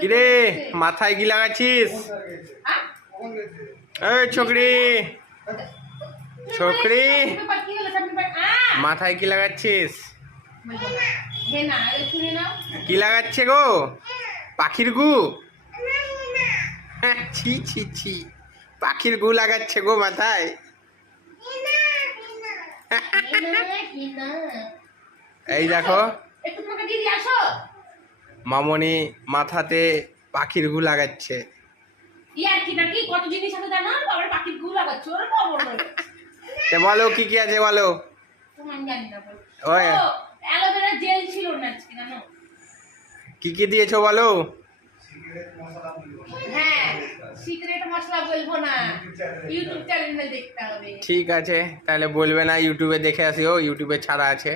কিরে মাথায় কি লাগাচ্ছিস? এই ছোকরি ছোকরি মাথায় কি লাগাচ্ছিস? কি লাগাচ্ছে গো? পাখির গু? ছি ছি ছি, পাখির গু লাগাচ্ছে গো মাথায়। এই দেখো মামনি মাথাতে পাখির গু লাগাচ্ছে। বলো কি কি আছে বলো। কি কি দিয়েছো বলো। ঠিক আছে তাহলে বলবে না, ইউটিউবে দেখে আসিও, ইউটিউবে ছাড়া আছে।